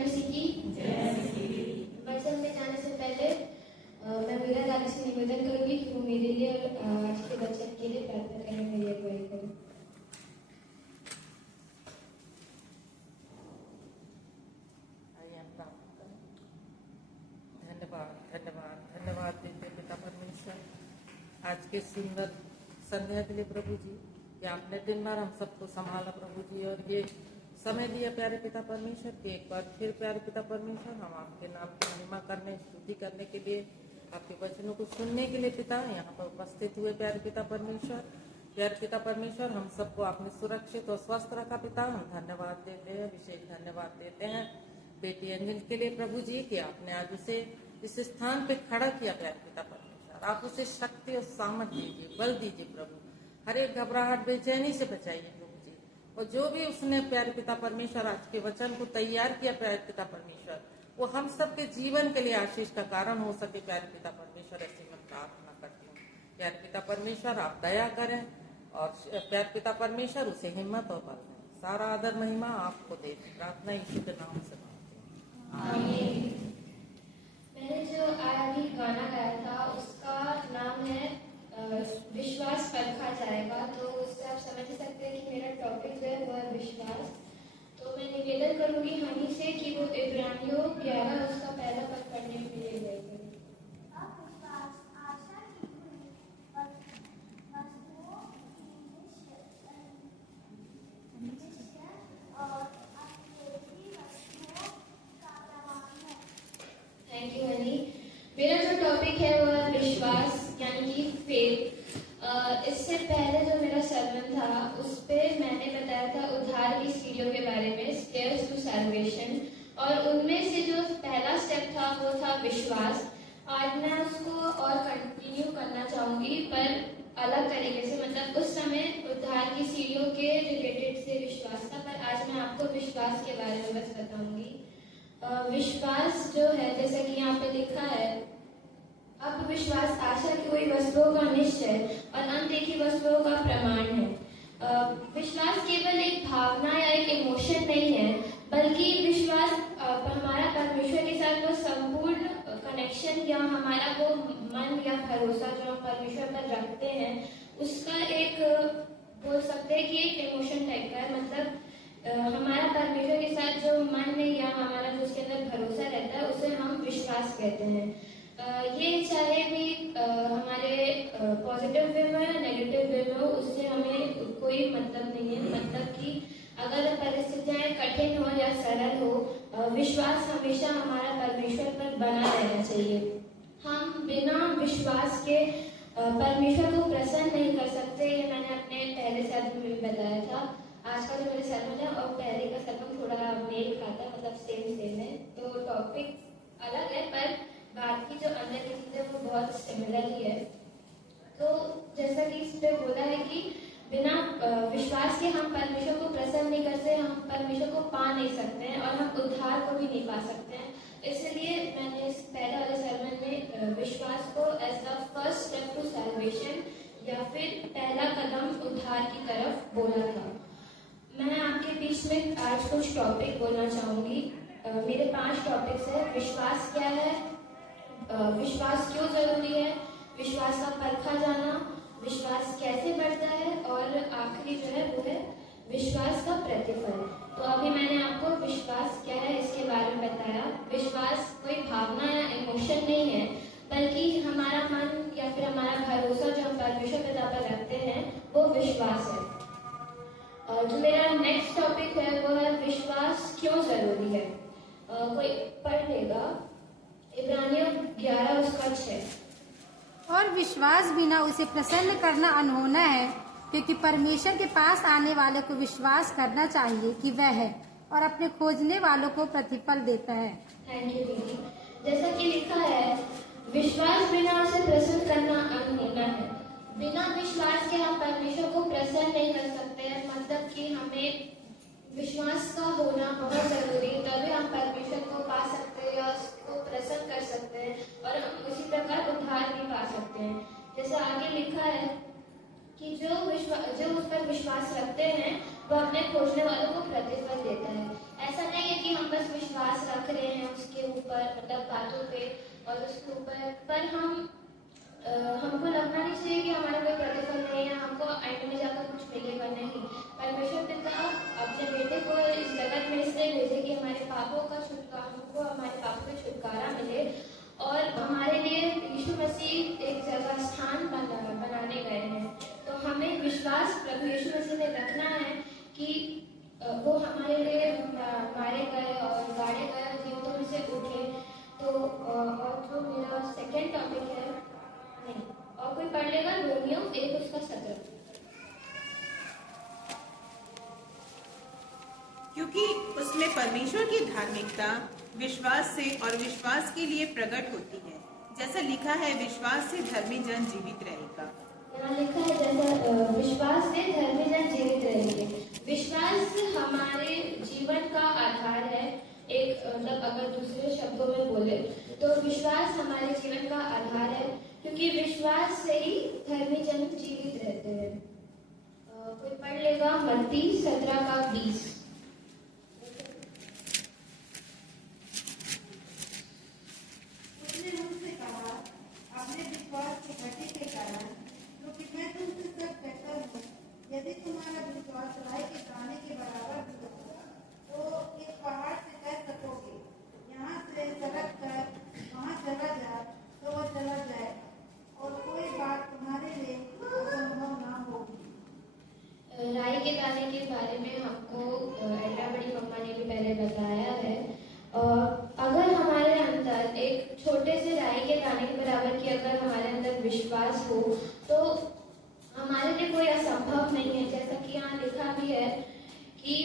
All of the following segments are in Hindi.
मसीह की वचन में जाने से पहले मैं मीरा दादी से निवेदन करूंगी कि वो मेरे लिए और आज के वचन के लिए प्रार्थना करें, मेरी अगुवाई करें। धन्यवाद देते पिता परमेश्वर आज के सुंदर संध्या के लिए प्रभु जी, कि आपने दिन भर हम सबको संभाला प्रभु जी, और ये समय दिया प्यारे पिता परमेश्वर के एक बार फिर प्यारे पिता परमेश्वर हम आपके नाम की महिमा करने, स्तुति करने के लिए, आपके वचनों को सुनने के लिए पिता यहाँ पर उपस्थित हुए प्यारे पिता परमेश्वर। प्यारे पिता परमेश्वर हम सबको आपने सुरक्षित और स्वस्थ रखा पिता, हम धन्यवाद देते हैं, विशेष धन्यवाद देते हैं बेटी अंजल के लिए प्रभु जी, कि आपने आज उसे इस स्थान पे खड़ा किया प्यारे पिता परमेश्वर। आप उसे शक्ति और सामर्थ दीजिए, बल दीजिए प्रभु, हर एक घबराहट बेचैनी से बचाइए प्रभु जी। और जो भी उसने प्यारे पिता परमेश्वर आज के वचन को तैयार किया प्यारे पिता परमेश्वर, वो हम सबके जीवन के लिए आशीष का कारण हो सके प्यारे पिता परमेश्वर, ऐसी मैं प्रार्थना करती हूँ। प्यारे पिता परमेश्वर आप दया करें और प्यारे पिता परमेश्वर उसे हिम्मत और बल दें। सारा आदर महिमा आपको दे, प्रार्थना यीशु के नाम से मांगते हैं। मैंने जो अभी गाना गाया था उसका नाम है विश्वास परखा जाएगा, तो उससे आप समझ ही सकते हैं कि मेरा टॉपिक जो है वो है विश्वास। तो मैं निवेदन करूंगी हनी से कि वो इब्रानियों 11 उसका पहला पद पढ़ने के लिए जाएगी। Thank you Honey. मेरा जो टॉपिक है वो है विश्वास यानी कि फेथ। इससे पहले जो मेरा सर्मन था उस पे मैंने बताया था उद्धार की सीढ़ियों के बारे में, स्टेयर्स टू सैल्वेशन, और उनमें से जो पहला स्टेप था वो था विश्वास। आज मैं उसको और कंटिन्यू करना चाहूंगी पर अलग तरीके से, मतलब उस समय उद्धार की सीढ़ियों के रिलेटेड से विश्वास था, पर आज मैं आपको विश्वास के बारे में बस बताऊंगी। विश्वास जो है जैसे कि यहाँ पे लिखा है, अब विश्वास आशा की हुई वस्तुओं का निश्चय और अनदेखी वस्तुओं का प्रमाण है। विश्वास केवल एक भावना या एक इमोशन नहीं है, बल्कि विश्वास हमारा परमेश्वर के साथ वो संपूर्ण कनेक्शन या हमारा वो मन या भरोसा जो हम परमेश्वर पर रखते हैं उसका एक, बोल सकते हैं कि एक इमोशन टाइप का है। मतलब हमारा परमेश्वर के साथ जो मन में या हमारा जो उसके अंदर भरोसा रहता है उसे हम विश्वास कहते हैं। ये चाहे भी हमारे पॉजिटिव वे में या नेगेटिव वे में हो, उससे हमें कोई मतलब नहीं है। मतलब कि अगर परिस्थितियां कठिन हो या सरल हो, विश्वास हमेशा हमारा परमेश्वर पर बना रहना चाहिए। हम बिना विश्वास के परमेश्वर को प्रसन्न नहीं कर सकते। ये मैंने अपने पहले सर्मन में भी बताया था। आज का जो मेरे सर्मन है और पहले का सर्मन थोड़ा मेल खाता है, मतलब सेम है, तो टॉपिक अलग है पर बात की जो अंदर की चीज है वो बहुत सिमिलर ही है। तो जैसा कि इस पे बोला है कि बिना विश्वास के हम परमेश्वर को प्रसन्न नहीं करते, हम परमेश्वर को पा नहीं सकते हैं और हम उद्धार को भी नहीं पा सकते हैं। इसलिए मैंने इस पहले वाले सर्मन में विश्वास को as the first step to salvation या फिर पहला कदम उद्धार की तरफ बोला था। मैं आपके बीच में आज कुछ टॉपिक बोलना चाहूंगी। मेरे 5 टॉपिक्स है। विश्वास क्या है, विश्वास क्यों जरूरी है, विश्वास का परखा जाना, विश्वास कैसे बढ़ता है, और आखिरी जो है वो है विश्वास का प्रतिफल। तो अभी मैंने आपको विश्वास क्या है इसके बारे में बताया। विश्वास कोई भावना या इमोशन नहीं है, बल्कि हमारा मन या फिर हमारा भरोसा जो हम परमेश्वर पिता पर रखते हैं वो विश्वास है। और जो मेरा नेक्स्ट टॉपिक है वो है विश्वास क्यों जरूरी है। कोई पढ़ लेगा इब्रानियों 11 उसका 6। और विश्वास बिना उसे प्रसन्न करना अनहोना है, क्योंकि परमेश्वर के पास आने वाले को विश्वास करना चाहिए कि वह है और अपने खोजने वालों को प्रतिफल देता है। थैंक यू दीदी। जैसा कि लिखा है, विश्वास बिना उसे प्रसन्न करना अनहोना है। बिना विश्वास के हम परमेश्वर को प्रसन्न नहीं कर सकते हैं। मतलब कि हमें विश्वास का होना बहुत जरूरी है, तभी हम परमेश्वर को पा सकते हैं या उसको प्रसन्न कर सकते हैं और हम उसी प्रकार उद्धार भी पा सकते हैं। जैसे आगे लिखा है कि जो उस पर विश्वास रखते हैं वो अपने खोजने वालों को प्रतिफल देता है। ऐसा नहीं है कि हम बस विश्वास विश्वास रख रहे हैं उसके ऊपर, मतलब बातों पे और उसके ऊपर, पर हमको लगना नहीं चाहिए कि हमारा कोई प्रतिफल नहीं है, हमको एंड में जाकर कुछ मिलेगा नहीं। परमेश्वर पिता अपने बेटे को इस जगत में इसलिए भेजे कि हमारे पापों का छुटकारा, हमको हमारे पापों का छुटकारा मिले, और हमारे लिए यीशु मसीह एक जगह स्थान बनाने गए हैं। तो हमें विश्वास प्रभु यीशु मसीह में रखना है कि वो हमारे लिए मारे गए और गाड़े गए, जीवतों में से उठे। तो और जो मेरा सेकेंड टॉपिक है, नहीं और कोई पढ़ लेगा, रोमियो 1:17। क्योंकि उसमें परमेश्वर की धार्मिकता विश्वास से और विश्वास के लिए प्रकट होती है, जैसा लिखा है, विश्वास से धर्मी जन जीवित रहेगा। यहाँ लिखा है जैसा विश्वास से धर्मी जन जीवित रहेंगे। विश्वास हमारे जीवन का आधार है। एक मतलब अगर दूसरे शब्दों में बोले तो विश्वास हमारे जीवन का आधार है, क्योंकि विश्वास से ही धर्मी जन जीवित रहते हैं। कोई पढ़ लेगा मत्ती 17:20। उसने मुझसे कहा, अपने विश्वास की घटी के कारण, क्योंकि मैं तुमसे सब कहता हूँ, यदि तुम्हारा विश्वास राई के दाने के बराबर भी होगा, तो इस पहाड़ से कह सकोगे, यहाँ से सरक कर वहाँ चला जा, तो वह चला जाए, और कोई बात तुम्हारे लिए असंभव न होगी। राई के दाने के बारे में हमको एड्रा बड़ी मम्मा ने भी पहले बताया है। और अगर हमारे अंदर एक छोटे से राई के दाने के बराबर की अगर हमारे अंदर विश्वास हो, तो हमारे लिए कोई असंभव नहीं है। जैसा कि यहाँ लिखा भी है कि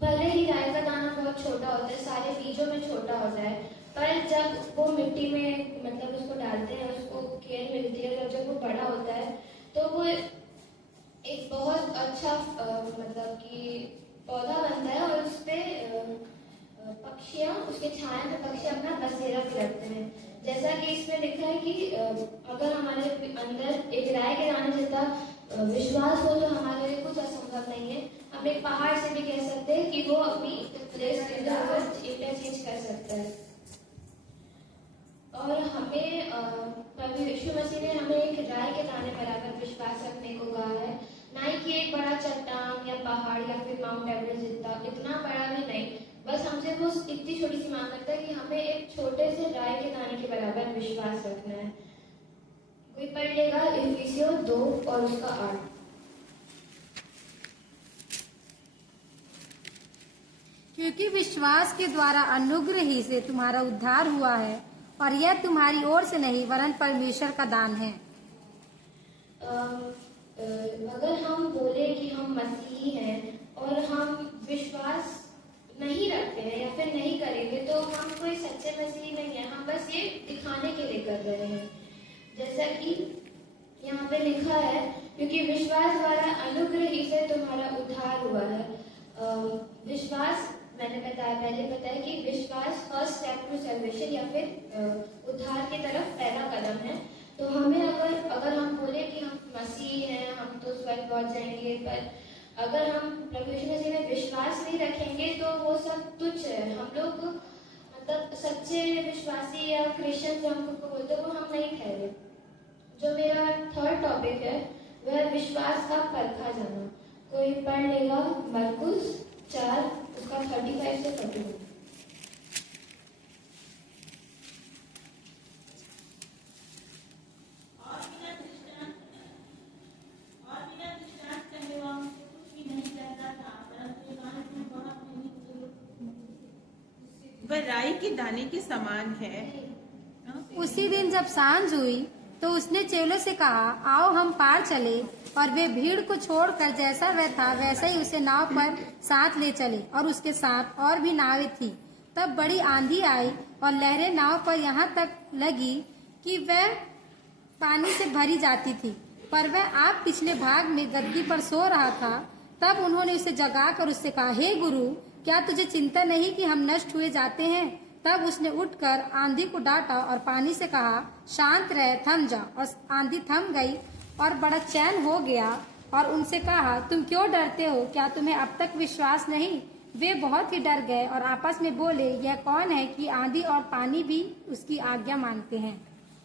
भले ही राई का दाना बहुत छोटा होता है, सारे बीजों में छोटा होता है, पर जब वो मिट्टी में मतलब उसको डालते हैं, उसको केयर मिलती है, और जब वो बड़ा होता है तो वो एक बहुत अच्छा मतलब कि पौधा बनता है, और उस पे पक्षियाँ, उसके छाया में पक्षी अपना बसेरा भी रखते हैं। जैसा कि इसमें लिखा है कि अगर हमारे अंदर एक राय के दाने जितना विश्वास हो तो हमारे लिए कुछ असंभव नहीं है। हम एक पहाड़ से भी कह सकते हैं कि वो अपनी प्लेस चेंज कर सकता है। और हमें प्रभु यीशु मसीह ने हमें एक राय के दाने बराबर विश्वास रखने को कहा है, ना ही कि एक बड़ा चट्टान या पहाड़ या फिर माउंट एवरेस्ट जितना, इतना बड़ा भी नहीं, बस हमसे वो इतनी छोटी सी मांग करता है कि हमें एक छोटे से राय के दाने के बराबर विश्वास रखना है। कोई पढ़ लेगा इफिसियों 2 और उसका 8। क्योंकि विश्वास के द्वारा अनुग्रह ही से तुम्हारा उद्धार हुआ है, और यह तुम्हारी ओर से नहीं वरन परमेश्वर का दान है। अगर हम बोले कि हम मसीही हैं और हम विश्वास नहीं रखते हैं या फिर नहीं करेंगे, तो हम कोई सच्चे मसीही नहीं है, हम बस ये दिखाने के लिए कर रहे हैं। जैसा कि यहाँ पे लिखा है, क्योंकि विश्वास द्वारा अनुग्रह ही से तुम्हारा उद्धार हुआ है। विश्वास मैंने पहले बताया कि विश्वास फर्स्ट स्टेप टू सैल्वेशन या फिर उद्धार की तरफ पहला कदम है। तो हमें अगर हम बोले कि हम मसीह हैं, हम तो स्वर्ग पहुंच जाएंगे, पर अगर हम प्रभु यीशु मसीह में विश्वास नहीं रखेंगे तो वो सब तुच्छ है। हम लोग मतलब सच्चे विश्वासी या क्रिश्चियन जो हम खुद को बोलते हैं वो हम नहीं ठहरे। जो मेरा थर्ड टॉपिक है वह विश्वास का परखा जाना। कोई पढ़ लेगा मरकुस 4 उसका 35 से 41। वह राई के दाने के समान है। उसी दिन जब सांझ हुई तो उसने चेलों से कहा, आओ हम पार चले, और वे भीड़ को छोड़कर जैसा वह था वैसा ही उसे नाव पर साथ ले चले, और उसके साथ और भी नावें थी। तब बड़ी आंधी आई और लहरें नाव पर यहाँ तक लगी कि वह पानी से भरी जाती थी, पर वह आप पिछले भाग में गद्दी पर सो रहा था। तब उन्होंने उसे जगाकर उससे कहा, हे गुरु, क्या तुझे चिंता नहीं कि हम नष्ट हुए जाते हैं? तब उसने उठकर आंधी को डांटा और पानी से कहा, शांत रह, थम जा। और आंधी थम गई और बड़ा चैन हो गया। और उनसे कहा, तुम क्यों डरते हो? क्या तुम्हें अब तक विश्वास नहीं? वे बहुत ही डर गए और आपस में बोले, यह कौन है कि आंधी और पानी भी उसकी आज्ञा मानते हैं।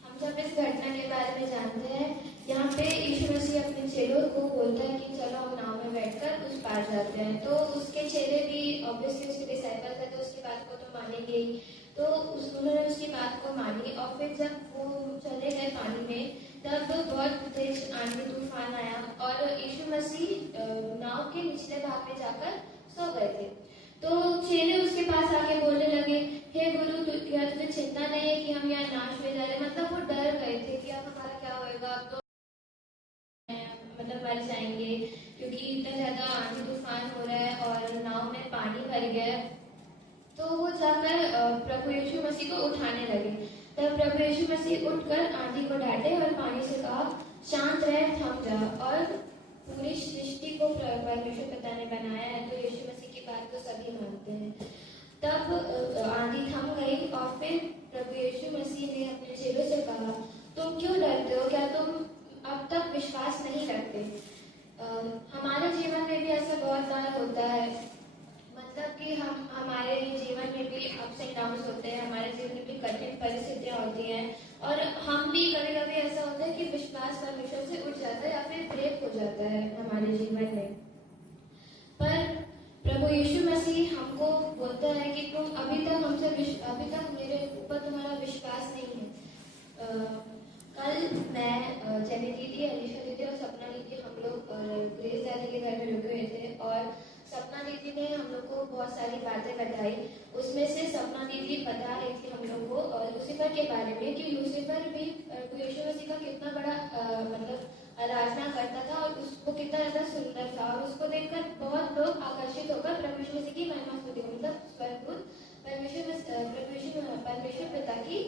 हम सब इस घटना के बारे में जानते हैं। यहाँ पे यीशु मसीह अपने चेलों को बोलता है कि चलो हम नाव में बैठकर उस पार जाते हैं। तो उसके चेले भी ऑब्वियसली उसके डिसाइपल्स है तो उसकी बात को तो मानेंगे ही। तो उन्होंने उसकी बात को मानी और फिर जब वो चले गए पानी में तब बहुत तेज आंधी तूफान आया और यीशु मसीह नाव के निचले भाग में जाकर सो गए थे। तो चेले उसके पास आके बोलने लगे, हे गुरु क्या तुझे चिंता नहीं है कि हम यहाँ नाश में जा रहे हैं? मतलब वो डर गए थे कि अब हमारा क्या होएगा, अब तो मतलब मर जाएंगे क्योंकि इतना ज्यादा आंधी तूफान हो रहा है और नाव में पानी भर गया है। तो वो जाकर प्रभु यीशु मसीह को उठाने लगे। तब प्रभु यीशु मसीह उठकर आंधी को डांटे और पानी से कहा, शांत रह, थम जा। और पूरी सृष्टि को परमेश्वर पिता ने बनाया है तो यीशु मसीह की बात तो सभी मानते हैं। तब आंधी थम गई और फिर प्रभु यीशु मसीह ने अपने चेलों से कहा, तुम क्यों डरते हो? क्या तुम अब तक विश्वास नहीं करते? हमारे जीवन में भी ऐसा बहुत बार होता है, मतलब कि हमारे जीवन में भी अप्स एंड डाउन्स होते हैं, हमारे जीवन में भी कठिन परिस्थितियां होती हैं और हम भी कभी कभी ऐसा होता है कि विश्वास परमेश्वर से उठ जाता है या फिर ब्रेक हो जाता है हमारे जीवन में। पर प्रभु यीशु मसीह हमको बोलता है कि तुम अभी तक मेरे ऊपर तुम्हारा विश्वास नहीं है। कल मैं जेनी दीदी, अलीशा दीदी और सपना दीदी हम लोग ग्रेस दादी के घर में रुके हुए थे और सपना दीदी ने हम लोग को बहुत सारी बातें बताई। उसमें से सपना दीदी बता रही थी हम लोग को लूसीफर के बारे में कि लूसीफर भी यीशु मसीह का कितना बड़ा मतलब आराधना करता था और उसको कितना ज्यादा सुंदर था और उसको देखकर बहुत लोग आकर्षित होकर प्रभु यीशु मसीह की महिमा स्तुति मतलब स्वर्गदूत परमेश्वर पिता की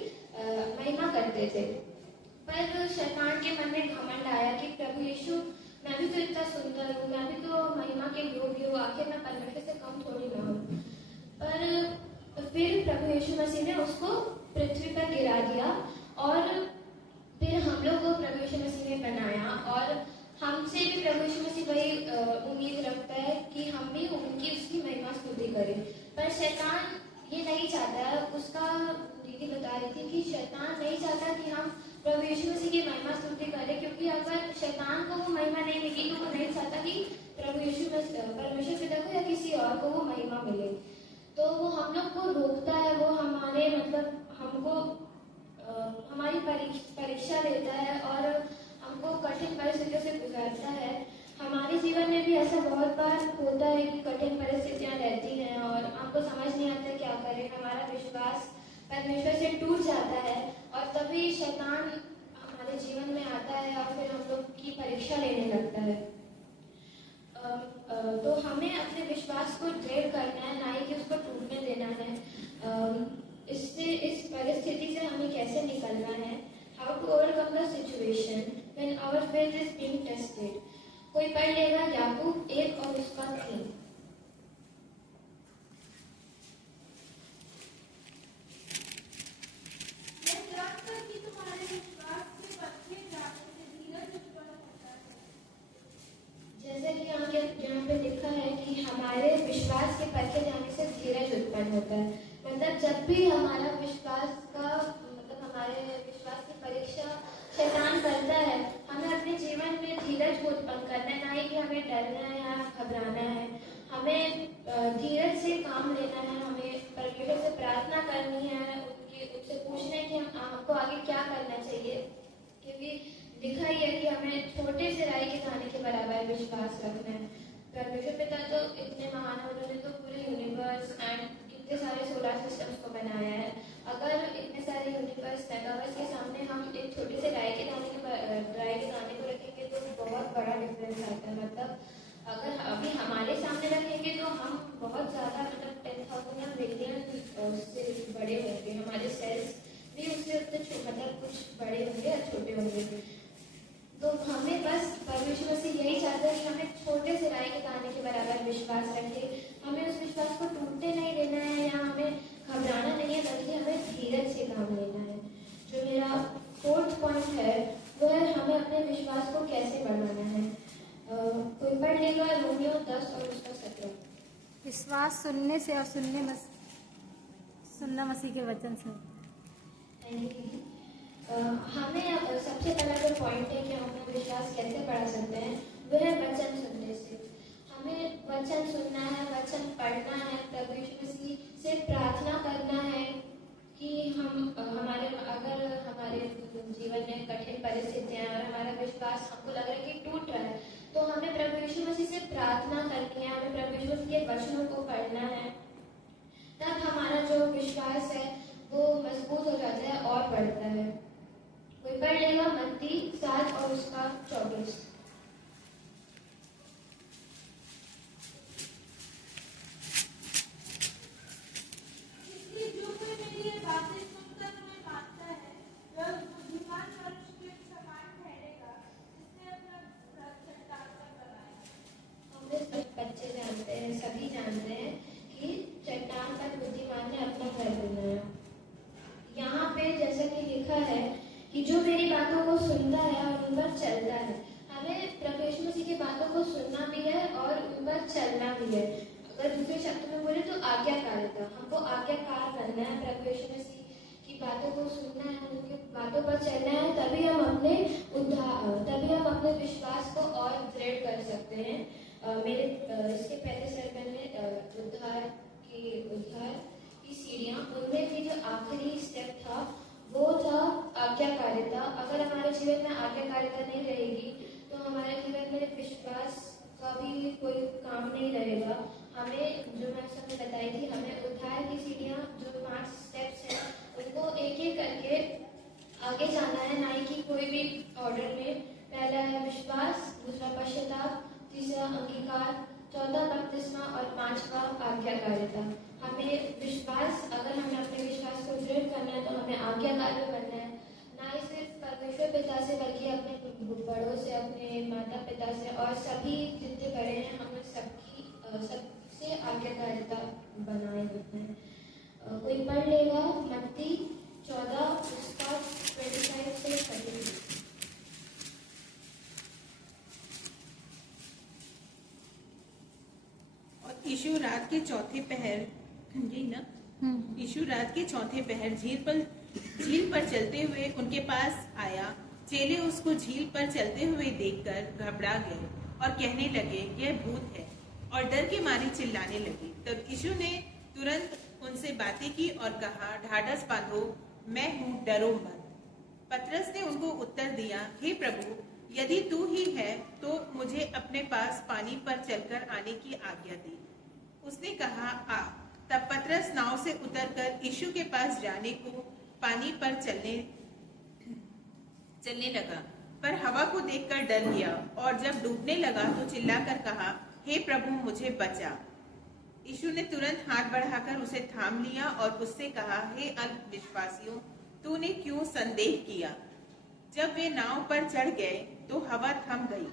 महिमा करते थे। पर शैतान के मन में घमंड आया कि प्रभु यीशु, मैं भी तो इतना सुंदर हूँ, मैं भी तो महिमा के योग्य हूँ, आखिर मैं परमेश्वर से कम थोड़ी ना हूँ। पर फिर प्रभु यीशु मसीह ने उसको पृथ्वी पर गिरा दिया और फिर हम लोग को प्रभु यीशु मसीह ने बनाया और हमसे भी प्रभु यीशु मसीह वही उम्मीद रखता है कि हम भी उसकी महिमा स्तुति करें। पर शैतान ये नहीं चाहता, उसका दीदी बता रही थी कि शैतान नहीं चाहता कि हम प्रभु यीशु मसीह की महिमा स्तुति करें, क्योंकि अगर शैतान को वो महिमा नहीं मिली तो वो नहीं चाहता कि प्रभु यीशु परमेश्वर पिता को या किसी और को वो महिमा मिले। तो वो हम लोग को रोकता है, वो हमारे मतलब हमको हमारी परीक्षा लेता है और हमको कठिन परिस्थितियों से गुजारता है। हमारे जीवन में भी ऐसा बहुत बार होता है कि कठिन परिस्थितियां रहती हैं और हमको समझ नहीं आता क्या करें, हमारा विश्वास परमेश्वर से टूट जाता है और तभी शैतान हमारे जीवन में आता है और फिर हम लोग की परीक्षा लेने लगता है। तो हमें अपने विश्वास को दृढ़ करना है, ना ही कि उसको टूटने देना है। इस परिस्थिति से हमें कैसे निकलना है? How to overcome the situation when our faith is being tested. कोई पढ़ लेगा याकूब 1 और उसका 3। जैसे कि यहाँ पे लिखा है कि हमारे विश्वास के परखे जाने से धीरज उत्पन्न होता है। मतलब जब भी हमारा विश्वास की परीक्षा शैतान करता है, हमें अपने जीवन में धीरज को उत्पन्न करना है, ना ही कि हमें डरना है या घबराना है। हमें धीरज से काम लेना है, हमें परमेश्वर से प्रार्थना करनी है, उनसे पूछना है कि हमको आगे क्या करना चाहिए, क्योंकि लिखा ही है कि हमें छोटे से राई के दाने के बराबर विश्वास रखना है। परमेश्वर पिता तो इतने महान है, उन्होंने तो पूरे यूनिवर्स एंड इतने सारे सोलर सिस्टम्स को बनाया है। अगर इतने सारे यूनिवर्स मेगावर्स के सामने हम एक छोटे से राई के दाने को रखेंगे तो बहुत बड़ा डिफरेंस आता है। मतलब अगर अभी हमारे सामने रखेंगे तो हम बहुत ज़्यादा मतलब 10,000 या बिलियन से बड़े होंगे, हमारे सेल्स भी उससे उतने मतलब कुछ बड़े होंगे या छोटे होंगे। तो हमें बस परमेश्वर मसीह यही चाहता है कि हमें छोटे से राई के दाने के बराबर विश्वास रखे। हमें उस विश्वास को टूटने नहीं देना है या हमें घबराना नहीं है, बल्कि हमें धीरज से काम लेना है। जो मेरा 4th पॉइंट है वो है हमें अपने विश्वास को कैसे बढ़ाना है। कोई पढ़ लेगा रोमियो 10 और उसका 17। विश्वास सुनने से और सुनना मसीह के वचन से। हमें सबसे पहला जो पॉइंट है कि हम अपना विश्वास कैसे बढ़ा सकते हैं वो है वचन सुनने से। हमें वचन सुनना है, वचन पढ़ना है, प्रभु यीशु मसीह से प्रार्थना करना है कि अगर हमारे जीवन में कठिन परिस्थितियां और हमारा विश्वास हमको लग रहा है कि टूट रहा है, तो हमें प्रभु यीशु मसीह से प्रार्थना करनी है, हमें प्रभु यीशु मसीह के वचनों को पढ़ना है। तब हमारा जो विश्वास है वो मजबूत हो जाता है और बढ़ता है। कोई पढ़ लेगा मत्ती 7 और उसका 24। इसलिए जो कोई मेरी ये बातें सुनकर उन्हें मानता है वह बुद्धिमान मनुष्य के समान ठहरेगा जिसने अपना घर चट्टान पर बनाया। हम सब बच्चे जानते हैं, सभी जानते हैं कि चट्टान पर बुद्धिमान ने अपना घर बनाया। यहाँ पे जैसा कि लिखा है कि जो मेरी बातों को सुनता है और उन पर चलता है। हमें प्रभु यीशु मसीह की बातों को सुनना भी है और उन पर चलना भी है। अगर दूसरे शब्द में बोले तो आज्ञाकारिता, हमको आज्ञाकार बनना है, प्रभु यीशु मसीह की बातों को सुनना है, उनकी बातों पर चलना है, तभी हम अपने विश्वास को और दृढ़ कर सकते हैं। मेरे इसके पहले सर्मन में उद्धार की सीढ़ियाँ, उनमें भी जो आखिरी स्टेप था वो था आज्ञाकारिता। अगर हमारे जीवन में आज्ञाकारिता नहीं रहेगी तो हमारे जीवन में विश्वास का भी कोई काम नहीं रहेगा। हमें जो मैं सबने बताई थी, हमें उद्धार की सीढ़ियाँ जो 5 स्टेप्स हैं उनको एक एक करके आगे जाना है, ना ही कि कोई भी ऑर्डर में। पहला है विश्वास, दूसरा पश्चाताप, तीसरा अंगीकार, चौथा बपतिस्मा और 5वां आज्ञाकारिता। हमें विश्वास, अगर हमें अपने विश्वास को दृढ़ करना है तो हमें आज्ञाकार भी बनना है, ना ही सिर्फ परमेश्वर पिता से बल्कि अपने बड़ों से, अपने माता पिता से और सभी जितने बड़े हैं हमें सबसे आज्ञाकारिता बनाए रखना है। कोई पढ़ लेगा मत्ती 14 उसका 25 से 30। यीशु रात के चौथे पहर झील पर चलते हुए उनके पास आया। चेले उसको झील पर चलते हुए देखकर घबरा गए और कहने लगे यह भूत है, और डर के मारे चिल्लाने लगे। तब यीशु ने तुरंत उनसे बातें की और कहा, ढाढ़स बांधो, मैं हूँ, डरो मत। पतरस ने उनको उत्तर दिया, हे प्रभु, यदि तू ही है तो मुझे अपने पास पानी पर चलकर आने की आज्ञा दे। उसने कहा, आ। तब पतरस नाव से उतरकर यीशु के पास जाने को पानी पर चलने लगा, पर हवा को देखकर डर गया और जब डूबने लगा तो चिल्लाकर कहा, हे प्रभु, मुझे बचा। यीशु ने तुरंत हाथ बढ़ाकर उसे थाम लिया और उससे कहा, हे अल्पविश्वासियों, तूने क्यों संदेह किया? जब वे नाव पर चढ़ गए तो हवा थम गई।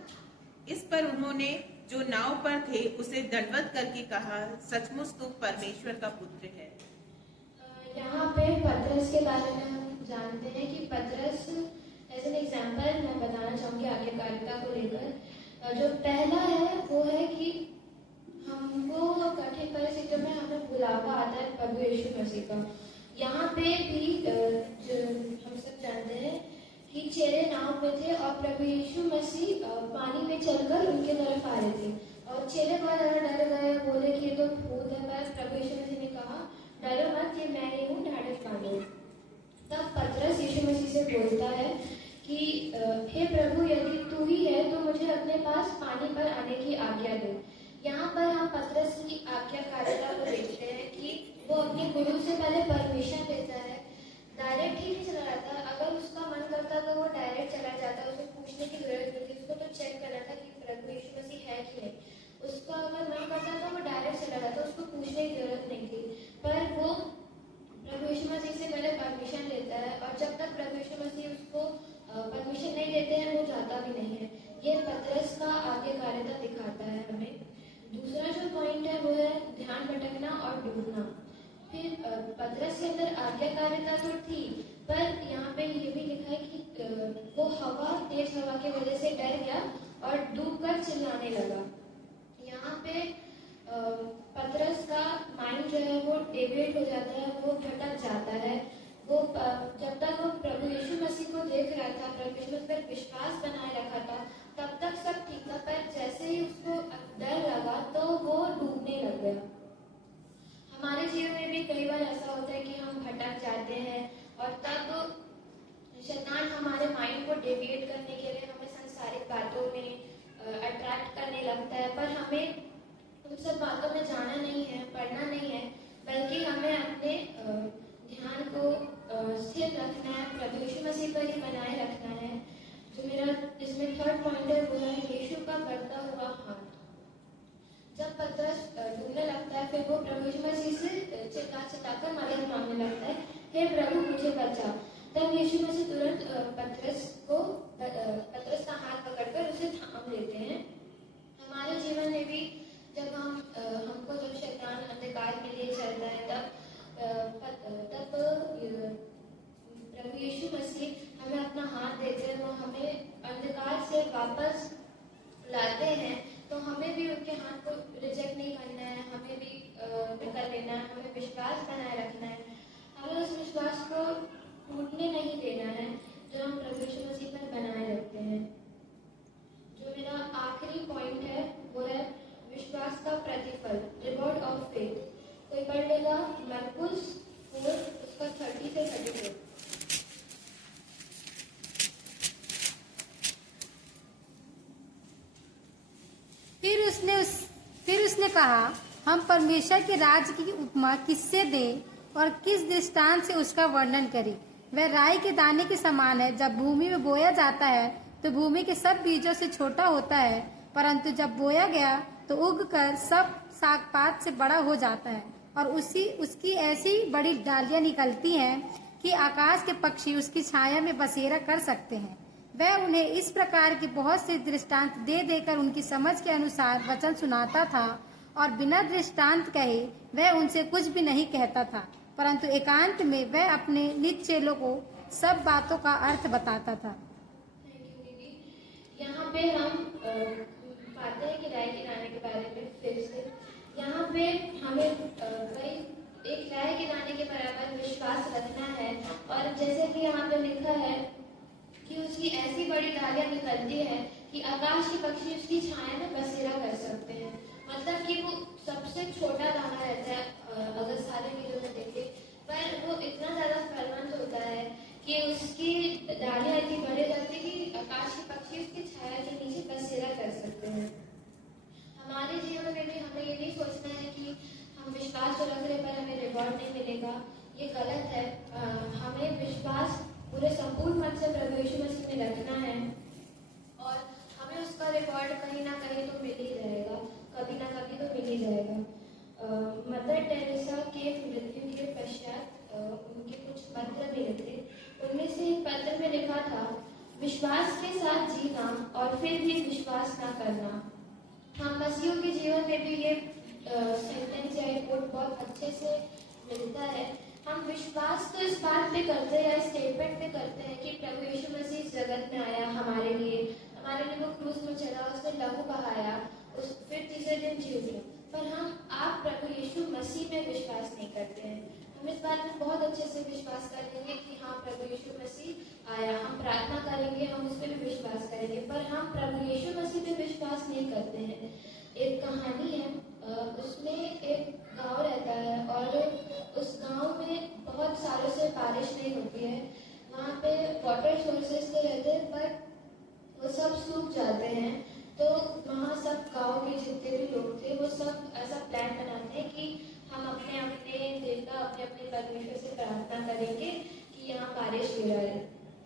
इस पर उन्होंने जो नाव पर थे उसे दंडवत करके कहा, सचमुच तू परमेश्वर का पुत्र है। यहाँ पे पतरस के बारे में हम जानते हैं कि पतरस एज एन एग्जाम्पल मैं बताना चाहूँगी आज्ञाकारिता को लेकर। जो पहला है वो है कि हमको कठिन परिस्थितियों में हमें बुलावा आता है प्रभु यीशु मसीह का। यहाँ पे भी जो हम सब जानते हैं कि चेले नाव में थे और प्रभु यीशु मसीह पानी में चलकर उनके तरफ आ रहे थे और चेले बहुत ज़्यादा डर गए, बोले कि ये तो भूत है। पर प्रभु यीशु मसीह ने कहा, डरो मत, ये मैं ही हूँ, ढाढ़स बांधो। तब पतरस यीशु मसीह से बोलता है कि हे प्रभु, यदि तू ही है तो मुझे अपने पास पानी पर आने की आज्ञा दे। यहाँ पर हम पतरस की आज्ञाकारिता को देखते हैं कि वो अपने गुरु से पहले परमिशन लेता है। डायरेक्ट ही नहीं चला जाता, अगर उसका मन करता तो वो डायरेक्ट चला जाता, उसे पूछने की जरूरत नहीं थी। उसको तो चेक करना था कि प्रभु यीशु मसीह है कि नहीं। उसका अगर मन करता तो वो डायरेक्ट चला जाता, उसको पूछने की जरूरत नहीं थी। पर वो प्रभु यीशु मसीह से पहले परमिशन लेता है और जब तक प्रभु यीशु मसीह उसको परमिशन नहीं देते हैं वो जाता भी नहीं है। ये पतरस का आज्ञाकारिता दिखाता है हमें। दूसरा जो पॉइंट है वो है ध्यान भटकना और डूबना। फिर पतरस के अंदर आज्ञाकारिता तो थी, पर यहाँ पे ये भी लिखा है कि वो तेज हवा की वजह से डर गया और डूबकर चिल्लाने लगा। यहाँ पे पतरस का माइंड जो है वो डेविएट हो जाता है, वो भटक जाता है। वो जब तक वो प्रभु यीशु मसीह को देख रहा था, प्रभु यीशु मसीह पर विश्वास बनाए रखा था, तब तक सब ठीक था। पर जैसे ही उसको डर लगा तो वो डूबने लग गया। हमारे जीवन में भी कई बार ऐसा होता है कि हम भटक जाते हैं और तब शैतान हमारे माइंड को डेविएट करने के लिए हमें सांसारिक बातों में अट्रैक्ट करने लगता है। पर हमें उन सब बातों में जाना नहीं है, पढ़ना नहीं है, बल्कि हमें अपने ध्यान को स्थिर रखना है, प्रभु यीशु मसीह पर ही बनाए रखना है। जो मेरा इसमें थर्ड पॉइंट है वो है यीशु का बढ़ता हुआ हाथ। जब पतरस डूबने लगता है, फिर वो प्रभु यीशु मसीह से चिल्लाकर मदद मांगने लगता है, हे प्रभु मुझे बचा। तब यीशु मसीह तुरंत पतरस का हाथ पकड़कर उसे थाम लेते हैं। हमारे जीवन में भी जब हमको जब शैतान अंधकार के लिए चलता है, तब प्रभु यीशु मसीह हमें अपना हाथ देते हैं, वो हमें अंधकार से वापस लाते हैं। तो हमें भी उनके हाथ को रिजेक्ट नहीं करना है, हमें भी निकल लेना है, हमें विश्वास बनाए रखना है, हमें उस विश्वास को टूटने नहीं देना है जो हम प्रभु यीशु मसीह पर बनाए रखते हैं। जो मेरा आखिरी पॉइंट है वो है विश्वास का प्रतिफल, रिवॉर्ड ऑफ फेथ। कोई पढ़ लेगा मरकुस 4 उसका 30 से 34। फिर उसने कहा, हम परमेश्वर के राज्य की उपमा किससे दें और किस दृष्टांत से उसका वर्णन करें। वह राई के दाने के समान है। जब भूमि में बोया जाता है तो भूमि के सब बीजों से छोटा होता है, परंतु जब बोया गया तो उगकर सब सागपात से बड़ा हो जाता है और उसकी ऐसी बड़ी डालियां निकलती हैं कि आकाश के पक्षी उसकी छाया में बसेरा कर सकते हैं। वह उन्हें इस प्रकार के बहुत से दृष्टांत दे देकर उनकी समझ के अनुसार वचन सुनाता था और बिना दृष्टांत कहे वह उनसे कुछ भी नहीं कहता था, परंतु एकांत में वह अपने निज चेलों को सब बातों का अर्थ बताता था। थैंक यू दीदी। यहाँ पे हम पाते हैं कि राय के दाने के बारे में फिर से यहाँ पे हमें एक राय के दाने के बराबर विश्वास रखना है। और जैसे कि यहाँ पे लिखा है कि उसकी ऐसी बड़ी डालियां निकलती है कि आकाश के पक्षी उसकी छाया में बसेरा कर सकते हैं। मतलब कि वो सबसे छोटा दाना रहता है अगर सारे बीजों में देखें, पर वो इतना ज्यादा फलवंत होता है कि उसकी डालियां इतनी बड़ी रहती है कि आकाश के पक्षी उसकी छाया के नीचे बसेरा कर सकते हैं। हमारे जीवन में भी हमें ये नहीं सोचना है कि हम विश्वास रखने पर हमें रिवॉर्ड नहीं मिलेगा, ये गलत है। हमें विश्वास पूरे संपूर्ण मन से प्रभु यीशु मसीह में रखना है और हमें उसका रिवॉर्ड कहीं ना कहीं तो मिल ही जाएगा, कभी ना कभी तो मिल ही जाएगा। मदर टेरेसा के मृत्यु के पश्चात उनके कुछ पत्र मिले थे। उनमें से एक पत्र में लिखा था, विश्वास के साथ जीना और फिर भी विश्वास ना करना। हम मसीहों के जीवन में भी ये सेंटेंस या कोट बहुत अच्छे से मिलता है। हम विश्वास तो इस बात पे करते हैं या स्टेटमेंट पे करते हैं कि प्रभु यीशु मसीह इस जगत में आया, हमारे लिए वो क्रूस में चढ़ा, उसने लहू बहाया, फिर तीसरे दिन जी उठे। पर आप प्रभु यीशु मसीह में विश्वास नहीं करते हैं। हम इस बात में बहुत अच्छे से विश्वास करेंगे कि हाँ प्रभु यीशु मसीह आया, हम प्रार्थना करेंगे, हम उस पर भी विश्वास करेंगे, पर हम प्रभु यीशु मसीह पे विश्वास नहीं करते हैं। एक कहानी है, उसमें एक गांव रहता है और उस गांव में बहुत सालों से बारिश नहीं होती है। वहाँ पे वाटर सोर्सेस तो रहते हैं पर वो सब सूख जाते हैं। तो वहाँ सब गांव के जितने भी लोग थे वो सब ऐसा प्लान बनाते हैं कि हम अपने अपने देवता अपने अपने परमेश्वर से प्रार्थना करेंगे कि यहाँ बारिश गिराए,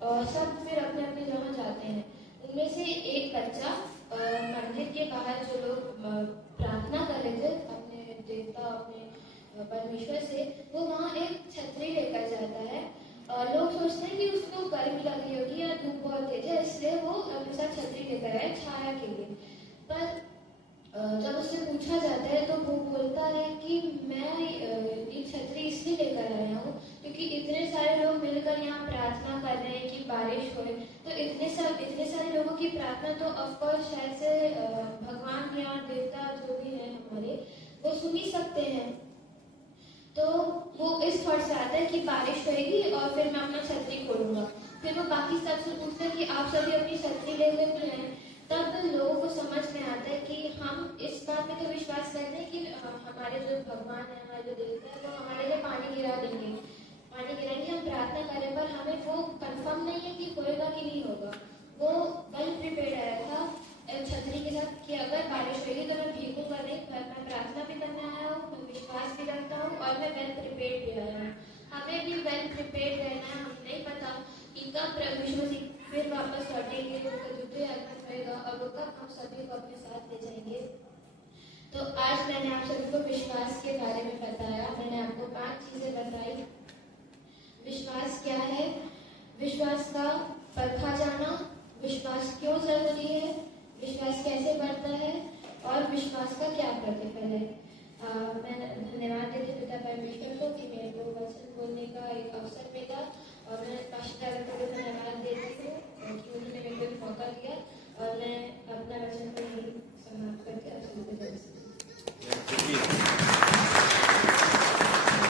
और सब फिर अपने अपने जगह जाते हैं। उनमें से एक बच्चा मंदिर के बाहर जो लोग प्रार्थना कर रहे थे अपने देवता अपने परमेश्वर से, वो वहाँ एक छतरी लेकर जाता है। लोग सोचते हैं कि उसको गर्मी लग रही होगी या धूप बहुत तेज है, इसलिए वो अपने साथ छतरी लेकर आए छाया के लिए। पर जब उससे पूछा जाता है तो वो बोलता है कि मैं ये छतरी इसलिए लेकर आया हूँ क्योंकि इतने सारे लोग मिलकर यहाँ प्रार्थना कर रहे हैं कि बारिश होए। तो इतने सारे लोगों की प्रार्थना तो ऑफकोर्स शायद से भगवान या देवता जो भी है हमारे, वो सुन ही सकते हैं। तो वो इस थॉट से आता है कि बारिश होएगी और फिर मैं अपना छतरी खोलूंगा। फिर वो बाकी सबसे पूछता है कि आप सभी अपनी छतरी ले हुए क्यों हैं। तब लोगों को समझ में आता है कि हम इस बात पे तो विश्वास करते हैं कि हमारे जो भगवान है, हमारे जो देवता है, वो हमारे लिए पानी गिरा देंगे, पानी गिराएंगे। हम प्रार्थना करें पर हमें वो कंफर्म नहीं है कि होएगा कि नहीं होगा। वो वेल प्रिपेयर्ड आया था छतरी के साथ कि अगर बारिश होगी तो मैं भीगूंगा नहीं, पर मैं प्रार्थना भी करने आया हूँ, मैं विश्वास भी रखता हूँ और मैं वेल प्रिपेयर्ड भी आया हूँ। हमें भी वेल प्रिपेयर्ड रहना है। हमें नहीं पता कि कब प्रभु यीशु मसीह फिर वापस लौटेंगे, उनका द्वितीय आगमन होएगा और वो कब हम सभी को अपने साथ ले जाएंगे। तो आज मैंने आप सभी को विश्वास के बारे में बताया। मैंने आपको 5 चीजें बताई। विश्वास क्या है, विश्वास का परखा जाना, विश्वास क्यों जरूरी है, विश्वास कैसे बढ़ता है और विश्वास का क्या प्रतिफल है। मैं धन्यवाद देती पिता परमेश्वर को कि मेरे को वचन बोलने का एक अवसर मिला और मैं पास्टर